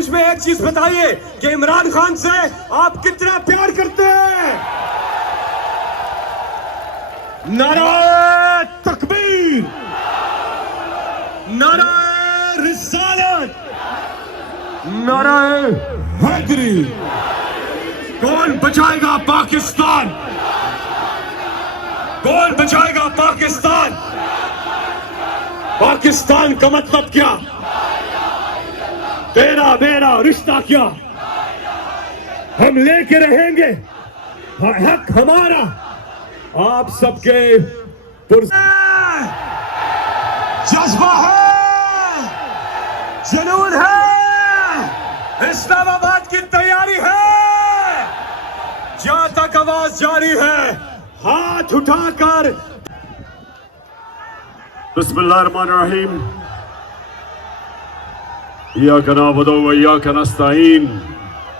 मुझमें एक चीज बताइए कि इमरान खान से आप कितना प्यार करते हैं। नारे तकबीर, नारे रिसालत, नारे हैदरी। कौन बचाएगा पाकिस्तान? कौन बचाएगा पाकिस्तान? पाकिस्तान का मतलब क्या? तेरा मेरा रिश्ता क्या? हम लेके रहेंगे, हक हमारा, आप सबके जज्बा है, जुनून है, इस्लामाबाद की तैयारी है। जहां तक आवाज जारी है, हाथ उठाकर बिस्मिल्लाहिर्रहमानिर्रहीम। इय्याका नअबुदु व इय्याका नस्तईन।